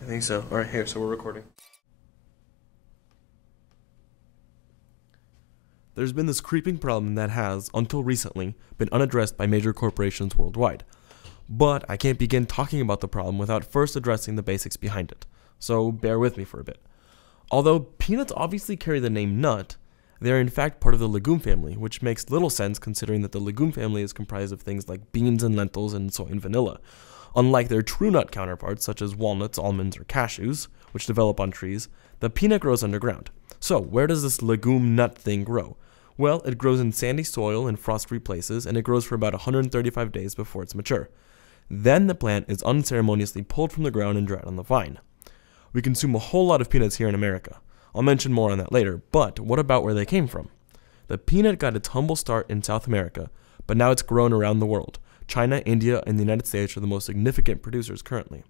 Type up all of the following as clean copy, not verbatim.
I think so. Alright, here, so we're recording. There's been this creeping problem that has, until recently, been unaddressed by major corporations worldwide. But I can't begin talking about the problem without first addressing the basics behind it. So bear with me for a bit. Although peanuts obviously carry the name nut, they are in fact part of the legume family, which makes little sense considering that the legume family is comprised of things like beans and lentils and soy and vanilla. Unlike their true nut counterparts such as walnuts, almonds, or cashews, which develop on trees, the peanut grows underground. So where does this legume nut thing grow? Well, it grows in sandy soil and frost-free places, and it grows for about 135 days before it's mature. Then the plant is unceremoniously pulled from the ground and dried on the vine. We consume a whole lot of peanuts here in America. I'll mention more on that later, but what about where they came from? The peanut got its humble start in South America, but now it's grown around the world. China, India, and the United States are the most significant producers currently.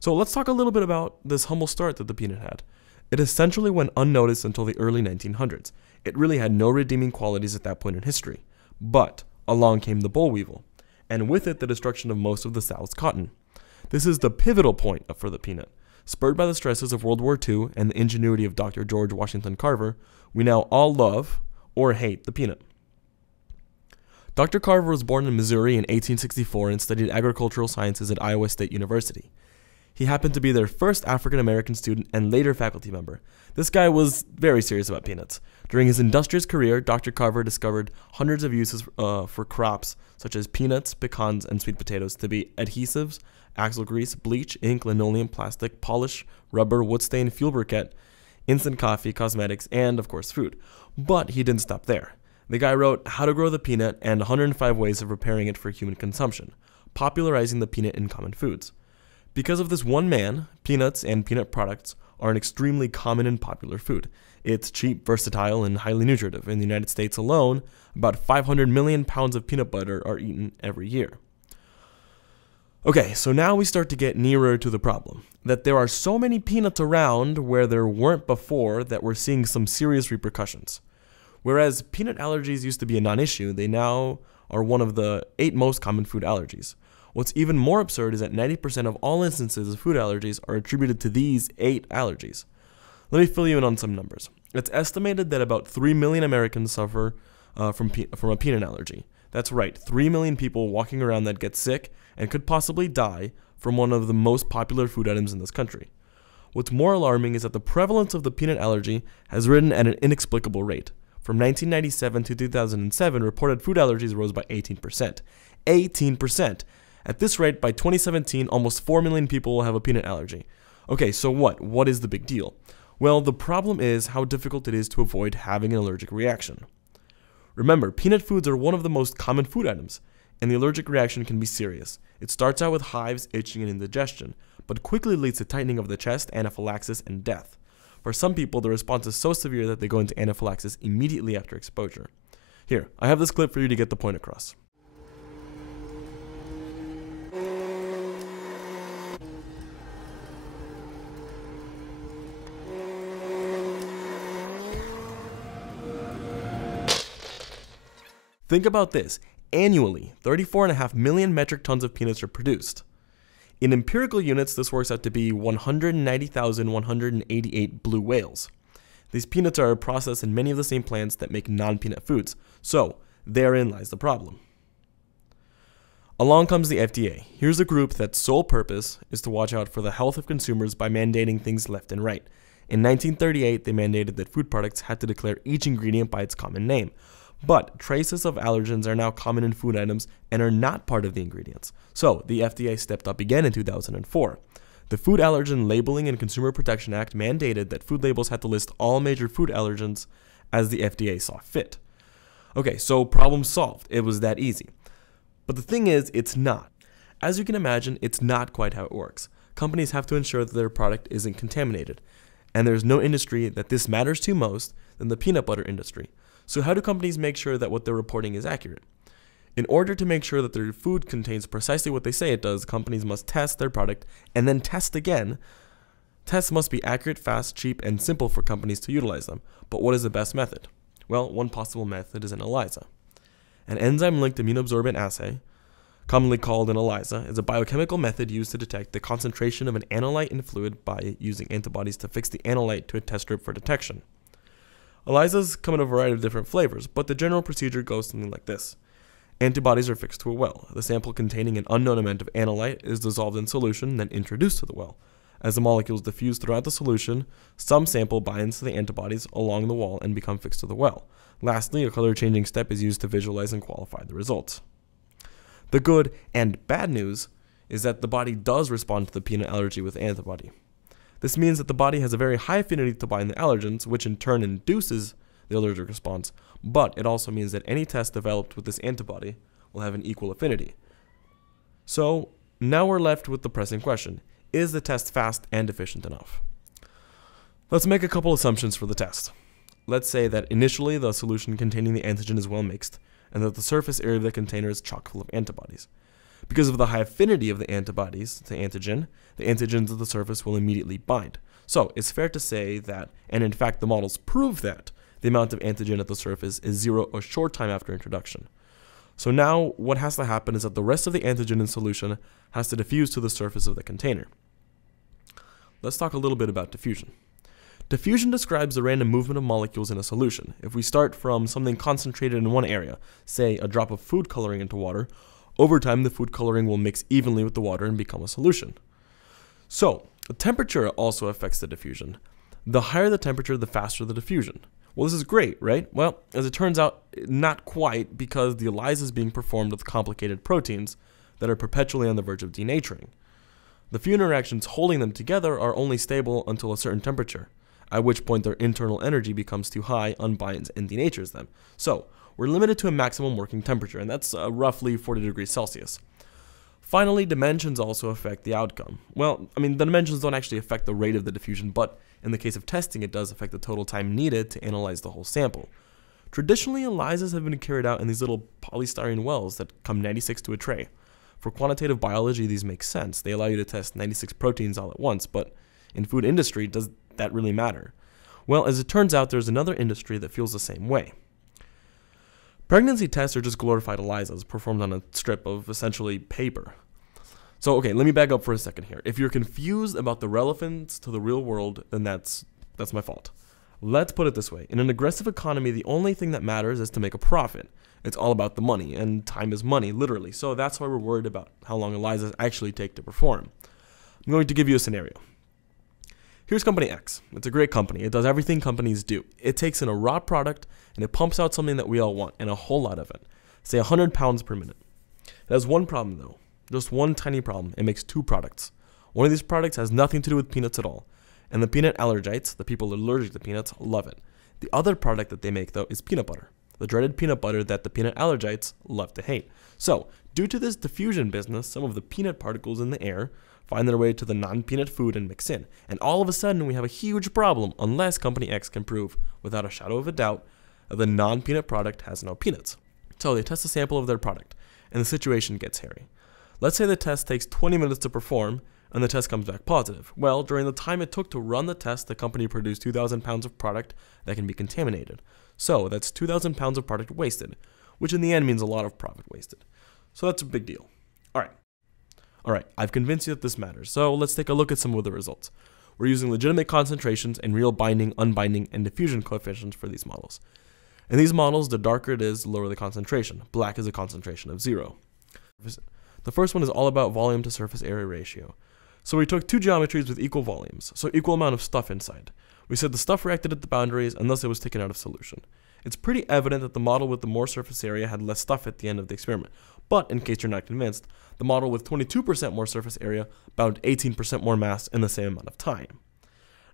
So let's talk a little bit about this humble start that the peanut had. It essentially went unnoticed until the early 1900s. It really had no redeeming qualities at that point in history. But along came the boll weevil, and with it the destruction of most of the South's cotton. This is the pivotal point for the peanut. Spurred by the stresses of World War II and the ingenuity of Dr. George Washington Carver, we now all love or hate the peanut. Dr. Carver was born in Missouri in 1864 and studied agricultural sciences at Iowa State University. He happened to be their first African-American student and later faculty member. This guy was very serious about peanuts. During his industrious career, Dr. Carver discovered hundreds of uses for crops such as peanuts, pecans, and sweet potatoes to be adhesives, axle grease, bleach, ink, linoleum, plastic, polish, rubber, wood stain, fuel briquette, instant coffee, cosmetics, and of course food. But he didn't stop there. The guy wrote How to Grow the Peanut and 105 Ways of Preparing It for Human Consumption, popularizing the peanut in common foods. Because of this one man, peanuts and peanut products are an extremely common and popular food. It's cheap, versatile, and highly nutritive. In the United States alone, about 500 million pounds of peanut butter are eaten every year. Okay, so now we start to get nearer to the problem, that there are so many peanuts around where there weren't before that we're seeing some serious repercussions. Whereas peanut allergies used to be a non-issue, they now are one of the 8 most common food allergies. What's even more absurd is that 90% of all instances of food allergies are attributed to these 8 allergies. Let me fill you in on some numbers. It's estimated that about 3 million Americans suffer from a peanut allergy. That's right, 3 million people walking around that get sick and could possibly die from one of the most popular food items in this country. What's more alarming is that the prevalence of the peanut allergy has risen at an inexplicable rate. From 1997 to 2007, reported food allergies rose by 18%. 18%! At this rate, by 2017, almost 4 million people will have a peanut allergy. Okay, so what? What is the big deal? Well, the problem is how difficult it is to avoid having an allergic reaction. Remember, peanut foods are one of the most common food items, and the allergic reaction can be serious. It starts out with hives, itching, and indigestion, but quickly leads to tightening of the chest, anaphylaxis, and death. For some people, the response is so severe that they go into anaphylaxis immediately after exposure. Here, I have this clip for you to get the point across. Think about this. Annually, 34.5 million metric tons of peanuts are produced. In empirical units, this works out to be 190,188 blue whales. These peanuts are processed in many of the same plants that make non-peanut foods, so therein lies the problem. Along comes the FDA. Here's a group that's sole purpose is to watch out for the health of consumers by mandating things left and right. In 1938, they mandated that food products had to declare each ingredient by its common name. But traces of allergens are now common in food items and are not part of the ingredients. So the FDA stepped up again in 2004. The Food Allergen Labeling and Consumer Protection Act mandated that food labels had to list all major food allergens as the FDA saw fit. Okay, so problem solved. It was that easy. But the thing is, it's not. As you can imagine, it's not quite how it works. Companies have to ensure that their product isn't contaminated. And there's no industry that this matters to most than the peanut butter industry. So how do companies make sure that what they're reporting is accurate? In order to make sure that their food contains precisely what they say it does, companies must test their product and then test again. Tests must be accurate, fast, cheap, and simple for companies to utilize them. But what is the best method? Well, one possible method is an ELISA, an enzyme-linked immunoabsorbent assay. commonly called an ELISA, is a biochemical method used to detect the concentration of an analyte in fluid by using antibodies to fix the analyte to a test strip for detection. ELISAs come in a variety of different flavors, but the general procedure goes something like this. Antibodies are fixed to a well. The sample containing an unknown amount of analyte is dissolved in solution and then introduced to the well. As the molecules diffuse throughout the solution, some sample binds to the antibodies along the wall and become fixed to the well. Lastly, a color changing step is used to visualize and qualify the results. The good and bad news is that the body does respond to the peanut allergy with antibody. This means that the body has a very high affinity to bind the allergens, which in turn induces the allergic response, but it also means that any test developed with this antibody will have an equal affinity. So now we're left with the pressing question: is the test fast and efficient enough? Let's make a couple assumptions for the test. Let's say that initially the solution containing the antigen is well mixed, and that the surface area of the container is chock full of antibodies. Because of the high affinity of the antibodies to antigen, the antigens of the surface will immediately bind. So it's fair to say that, and in fact the models prove that, the amount of antigen at the surface is zero a short time after introduction. So now what has to happen is that the rest of the antigen in solution has to diffuse to the surface of the container. Let's talk a little bit about diffusion. Diffusion describes the random movement of molecules in a solution. If we start from something concentrated in one area, say a drop of food coloring into water, over time the food coloring will mix evenly with the water and become a solution. So, the temperature also affects the diffusion. The higher the temperature, the faster the diffusion. Well, this is great, right? Well, as it turns out, not quite, because the ELISA is being performed with complicated proteins that are perpetually on the verge of denaturing. The few interactions holding them together are only stable until a certain temperature, at which point their internal energy becomes too high, unbinds, and denatures them. So, we're limited to a maximum working temperature, and that's roughly 40 degrees Celsius. Finally, dimensions also affect the outcome. Well, the dimensions don't actually affect the rate of the diffusion, but in the case of testing, it does affect the total time needed to analyze the whole sample. Traditionally, ELISAs have been carried out in these little polystyrene wells that come 96 to a tray. For quantitative biology, these make sense. They allow you to test 96 proteins all at once, but in food industry, does that really matter? Well, as it turns out, there's another industry that feels the same way. Pregnancy tests are just glorified ELISAs performed on a strip of essentially paper. So, okay, let me back up for a second here. If you're confused about the relevance to the real world, then that's my fault. Let's put it this way. In an aggressive economy, the only thing that matters is to make a profit. It's all about the money, and time is money, literally. So that's why we're worried about how long ELISAs actually take to perform. I'm going to give you a scenario. Here's company X. It's a great company. It does everything companies do. It takes in a raw product, and it pumps out something that we all want, and a whole lot of it. Say 100 pounds per minute. It has one problem, though. Just one tiny problem. It makes two products. One of these products has nothing to do with peanuts at all. And the peanut allergites, the people allergic to peanuts, love it. The other product that they make, though, is peanut butter. The dreaded peanut butter that the peanut allergites love to hate. So, due to this diffusion business, some of the peanut particles in the air find their way to the non-peanut food and mix in. And all of a sudden, we have a huge problem unless Company X can prove, without a shadow of a doubt, that the non-peanut product has no peanuts. So, they test a sample of their product, and the situation gets hairy. Let's say the test takes 20 minutes to perform, and the test comes back positive. Well, during the time it took to run the test, the company produced 2,000 pounds of product that can be contaminated. So that's 2,000 pounds of product wasted, which in the end means a lot of profit wasted. So that's a big deal. All right, I've convinced you that this matters. So let's take a look at some of the results. We're using legitimate concentrations and real binding, unbinding, and diffusion coefficients for these models. In these models, the darker it is, the lower the concentration. Black is a concentration of 0. The first one is all about volume to surface area ratio. So we took two geometries with equal volumes, so equal amount of stuff inside. We said the stuff reacted at the boundaries and thus it was taken out of solution. It's pretty evident that the model with the more surface area had less stuff at the end of the experiment. But in case you're not convinced, the model with 22% more surface area bound 18% more mass in the same amount of time.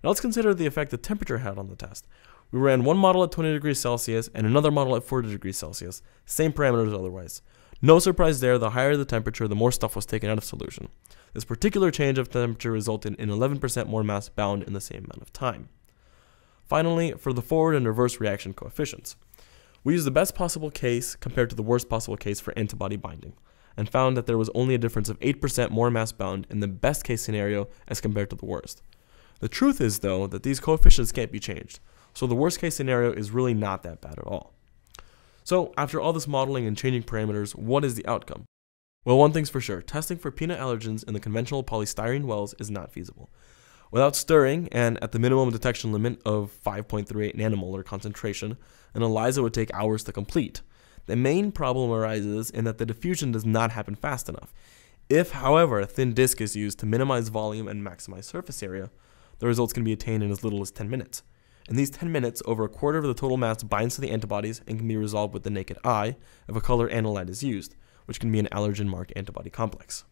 Now let's consider the effect the temperature had on the test. We ran one model at 20 degrees Celsius and another model at 40 degrees Celsius. Same parameters otherwise. No surprise there, the higher the temperature, the more stuff was taken out of solution. This particular change of temperature resulted in 11% more mass bound in the same amount of time. Finally, for the forward and reverse reaction coefficients, we used the best possible case compared to the worst possible case for antibody binding, and found that there was only a difference of 8% more mass bound in the best case scenario as compared to the worst. The truth is, though, that these coefficients can't be changed, so the worst case scenario is really not that bad at all. So, after all this modeling and changing parameters, what is the outcome? Well, one thing's for sure, testing for peanut allergens in the conventional polystyrene wells is not feasible. Without stirring, and at the minimum detection limit of 5.38 nanomolar concentration, an ELISA would take hours to complete. The main problem arises in that the diffusion does not happen fast enough. If, however, a thin disk is used to minimize volume and maximize surface area, the results can be attained in as little as 10 minutes. In these 10 minutes, over a quarter of the total mass binds to the antibodies and can be resolved with the naked eye if a color analyte is used, which can be an allergen-marked antibody complex.